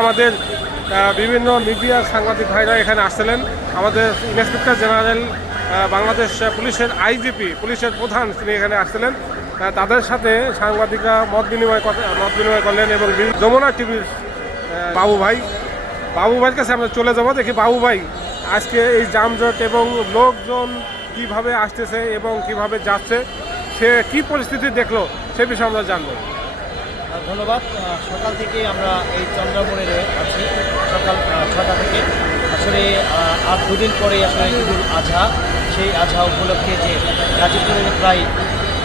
আমাদের বিভিন্ন মিডিয়ার সাংবাদিক ভাইরা এখানে আসছিলেন। আমাদের ইন্সপেক্টর জেনারেল বাংলাদেশ পুলিশের আইজিপি, পুলিশের প্রধান তিনি এখানে আসছিলেন। তাদের সাথে সাংবাদিকরা মত বিনিময় মত বিনিময় করলেন এবং যমুনা টিভির বাবু ভাই। বাবু ভাইয়ের কাছে আমরা চলে যাব। দেখি বাবু ভাই, আজকে এই যানজট এবং লোকজন কীভাবে আসতেছে এবং কীভাবে যাচ্ছে, সে কি পরিস্থিতি দেখল, সে বিষয়ে আমরা জানব। ধন্যবাদ। সকাল থেকে আমরা এই চন্দ্রামোড়ে আছি। সকাল ছটা থেকে। আসলে আর দুদিন পরে আসলে ঈদুল আজহা। সেই আজহা উপলক্ষে যে গাজীপুরে প্রায়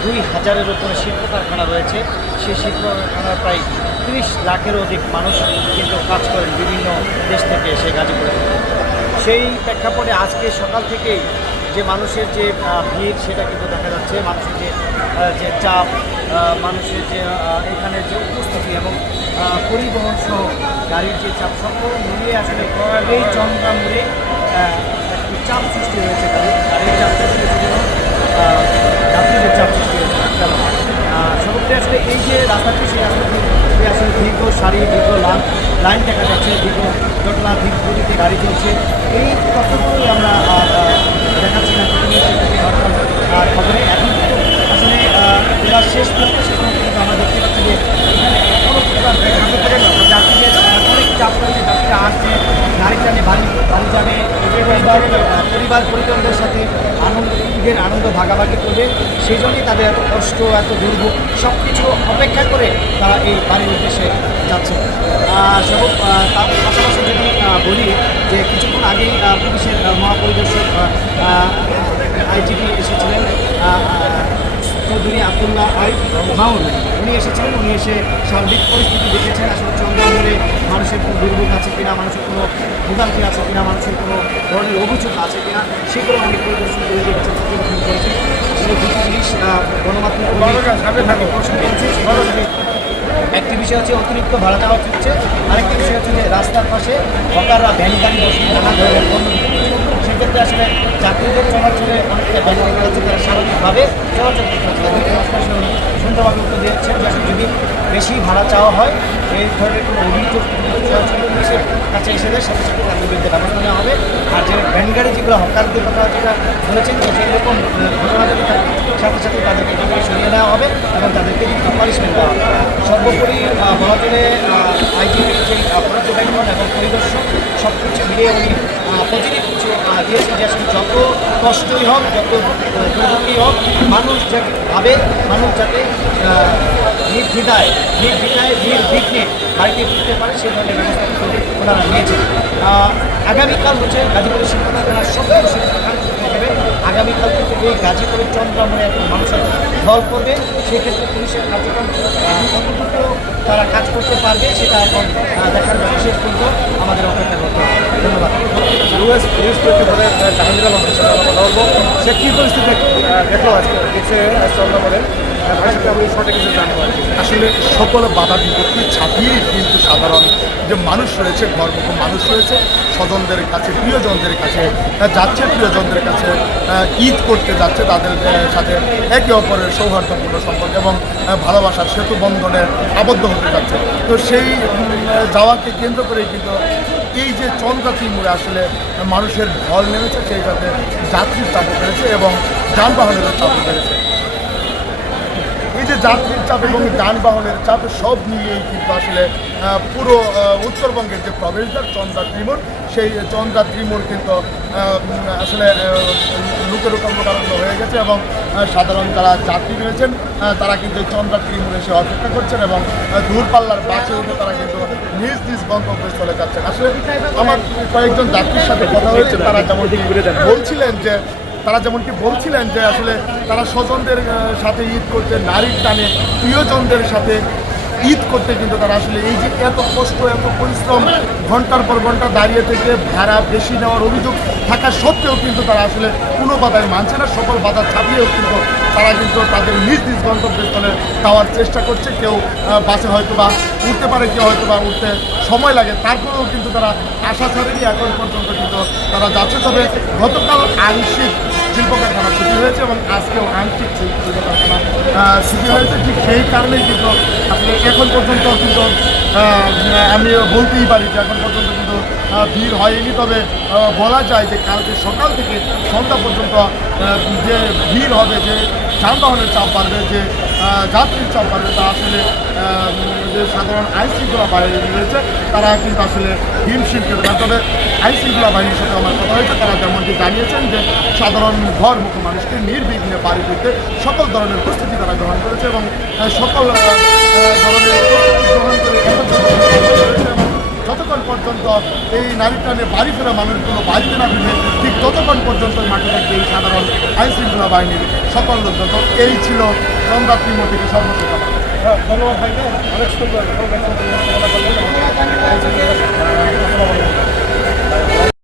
দুই হাজারের উপরে শিল্প কারখানা রয়েছে, সেই শিল্প কারখানার প্রায় তিরিশ লাখের অধিক মানুষ কিন্তু কাজ করেন বিভিন্ন দেশ থেকে এসে গাজীপুরে। সেই প্রেক্ষাপটে আজকে সকাল থেকেই যে মানুষের যে ভিড়, সেটা কিন্তু দেখা যাচ্ছে। মানুষের যে যে চাপ মানুষের যে এখানে যে উপস্থিতি এবং পরিবহন সহ গাড়ির যে চাপ সকল মিলিয়ে আসলে এই চন্দ্রামুড়ে একটি চাপ সৃষ্টি হয়েছে গাড়ির। চাপ সৃষ্টি হয়েছে যাত্রীদের চাপ সৃষ্টি হয়েছে। তেমন আসলে এই যে রাস্তাটি সেই রাস্তাটি আসলে দীর্ঘ সারি দীর্ঘ লাইন লাইন দেখা যাচ্ছে দীর্ঘ জটলা দীর্ঘ গতিতে গাড়ি চলছে। এই তথ্যগুলোই আমরা আহ, না আহ, খবরে এখন আসলে শেষ মুহূর্তে শেষ মুহূর্তে কিন্তু আমরা দেখতে পাচ্ছি যে এখানে কোনো প্রকার দেখা করে যাত্রীদের আহ, অনেক চাপ রয়েছে যাত্রীরা আসছে গাড়ি টানে বাড়ি বাড়ি যাবে পরিবার আহ, পরিবার পরিজনদের সাথে আনন্দ ঈদের আনন্দ ভাগাভাগি করবে, সেই জন্যই তাদের এত কষ্ট, এত দুর্ভোগ সব কিছু অপেক্ষা করে তারা এই বাড়ির উদ্দেশ্যে যাচ্ছে। সব তার পাশাপাশি যদি বলি যে কিছুক্ষণ আগেই পুলিশের মহাপরিদর্শক আইজিপি এসেছিলেন চৌধুরী আবদুল্লাহ আই মাউন উনি এসেছিলেন উনি এসে সার্বিক পরিস্থিতি দেখেছেন। আসলে চন্দ্রমোড়ে মানুষের কোনো দুর্ভোগ আছে কিনা মানুষের কোনো ভোগান্তি আছে কিনা মানুষের কোনো ধরনের অভিযোগ আছে কিনা সেগুলো উনি পরিদর্শন করে দেখেছেন পর্যবেক্ষণ করেছেন। আসলে দুটি জিনিস আহ, গণমাধ্যমে প্রশ্ন করেছে একটি বিষয় হচ্ছে অতিরিক্ত ভাড়া চাওয়া হচ্ছে আরেকটি বিষয় হচ্ছে যে রাস্তার পাশে হকাররা ভ্যান গাড়ি বসে নানা ধরনের পণ্য। সেক্ষেত্রে আসলে যাত্রীদের চলাচলে অনেকটা ব্যাঘাত ঘটাচ্ছে তারা স্বাভাবিকভাবে চলাচল করতে সুন্দরভাবে উত্তর দিয়েছেন যে যদি বেশি ভাড়া চাওয়া হয়, এই ধরনের কোনো অভিযোগ পুলিশের কাছে এসে দেয় সাথে সাথে তাদের বিরুদ্ধে ব্যবস্থা নেওয়া হবে। আর যে ভ্যান গাড়ি যেগুলো হকারদের কথা যেটা বলেছেন যে এরকম ঘটনা যদি থাকে সাথে সাথে তাদেরকে সরিয়ে নেওয়া হবে এবং তাদেরকে কিন্তু পানিশমেন্ট দেওয়া হবে। সর্বোপরি বলা চলে আইজিপির যে এবং পরিদর্শন সব কিছু মিলিয়ে উনি পজিটিভ কিছু দিয়েছেন যে যত কষ্টই হোক, যত দুর্ভোগই হোক, মানুষ যাতে ভাবে, মানুষ যাতে নির্দ্বিধায় নির্দ্বিধায়, নির্বিঘ্নে বাড়িতে ফিরতে পারে, সেই ধরনের ব্যবস্থা কিন্তু ওনারা নিয়েছেন। আগামীকাল হচ্ছে গাজীপুরের কারখানার সব শিল্প কারখানা ছুটি আগামীকাল থেকে গাজীপুরের চন্দ্রামণে একটা মানুষের ঢল করবে। সেক্ষেত্রে পুলিশের কার্যক্রম কতটুকু তারা কাজ করতে পারবে, সেটা এখন দেখার বিষয়। শেষ পর্যন্ত আমাদের অপেক্ষা করতে হবে। ধন্যবাদ। ইউএস পুলিশ প্রেক্ষাপটে জাহাঙ্গীর আলম সাথে আমরা কথা সে কী পরিস্থিতি? দেখল আজকে, দেখছে চন্দ্রমোড়ে ভাই সঠিক কিছু আসলে সকল বাধা বিপত্তি ছাপিয়েই কিন্তু সাধারণ যে মানুষ রয়েছে ঘরমুখ মানুষ রয়েছে, স্বজনদের কাছে, প্রিয়জনদের কাছে যাচ্ছে প্রিয়জনদের কাছে ঈদ করতে যাচ্ছে তাদের সাথে একে অপরের সৌহার্দ্যপূর্ণ সম্পর্ক এবং ভালোবাসার সেতু বন্ধনে আবদ্ধ হতে যাচ্ছে। তো সেই যাওয়াকে কেন্দ্র করেই কিন্তু এই যে চন্দ্রাত্রী মোড়ে আসলে মানুষের ঢল নেমেছে, সেই সাথে যাত্রীর চাপও বেড়েছে এবং যানবাহনেরও চাপও বেড়েছে। এই যে যাত্রীর চাপ এবং যানবাহনের চাপ সব মিলিয়েই কিন্তু আসলে পুরো উত্তরবঙ্গের যে প্রবেশদ্বার চন্দ্রা ত্রিমোড় সেই চন্দ্রা ত্রিমোড় কিন্তু আসলে আহ, লোকের কর্মকারণ্য হয়ে গেছে এবং সাধারণ যারা যাত্রী রয়েছেন তারা কিন্তু চন্দ্রা ত্রিমোড়ে এসে অপেক্ষা করছেন এবং দূরপাল্লার বাসে উঠে তারা কিন্তু নিজ নিজ গন্তব্যে চলে যাচ্ছেন। আসলে আমার কয়েকজন যাত্রীর সাথে কথা হয়েছে তারা যেমন বলছিলেন যে তারা যেমনটি বলছিলেন যে আসলে তারা স্বজনদের সাথে ঈদ করতে নারীর টানে প্রিয়জনদের সাথে ঈদ করতে কিন্তু তারা আসলে এই যে এত কষ্ট, এত পরিশ্রম ঘণ্টার পর ঘণ্টা দাঁড়িয়ে থেকে ভাড়া বেশি নেওয়ার অভিযোগ থাকা সত্ত্বেও কিন্তু তারা আসলে কোনো বাধায় মানছে না। সকল বাধা ছাপিয়েও কিন্তু তারা কিন্তু তাদের নিজ নিজ গন্তব্যস্থলে যাওয়ার চেষ্টা করছে। কেউ বাসে হয়তো বা উঠতে পারে, কেউ হয়তো বা উঠতে সময় লাগে। তারপরেও কিন্তু তারা আশা ছাড়েনি। এখন পর্যন্ত কিন্তু তারা যাচ্ছে। তবে গতকাল আংশিক শিল্প কারখানা ছুটি হয়েছে এবং আজকেও আংশিক শিল্প কারখানা ছুটি হয়েছে। ঠিক সেই কারণেই কিন্তু আপনি এখন পর্যন্ত কিন্তু আমি বলতেই পারি যে এখন পর্যন্ত ভিড় হয়নি, তবে বলা যায় যে কালকে সকাল থেকে সন্ধ্যা পর্যন্ত যে ভিড় হবে, যে যানবাহনের চাপ বাড়বে, যে যাত্রীর চাপ বাড়বে, তা আসলে যে সাধারণ আইন শৃঙ্খলা বাহিনী রয়েছে, তারা কিন্তু আসলে হিমশিম খেতে পারে তবে আইন শৃঙ্খলা বাহিনীর সাথে আমার কথা হয়েছে, তারা যেমনটি জানিয়েছেন যে সাধারণ ঘর মুখ মানুষকে নির্বিঘ্নে বাড়ি ফিরতে সকল ধরনের প্রস্তুতি তারা গ্রহণ করেছে এবং সকল ধরনের প্রস্তুতি গ্রহণ করে এবং যতক্ষণ পর্যন্ত এই নারী টানে বাড়ি ফেরা মানুষগুলো বাড়িতে না ফিরে ঠিক ততক্ষণ পর্যন্ত মাঠে থাকবে এই সাধারণ আইন শৃঙ্খলা বাহিনীর সকল লোকজন। এই ছিল সম্রাট ত্রিমূর্তি থেকে সর্বোচ্চ। হ্যাঁ, ধন্যবাদ ভাইকে। অনেক সুন্দর।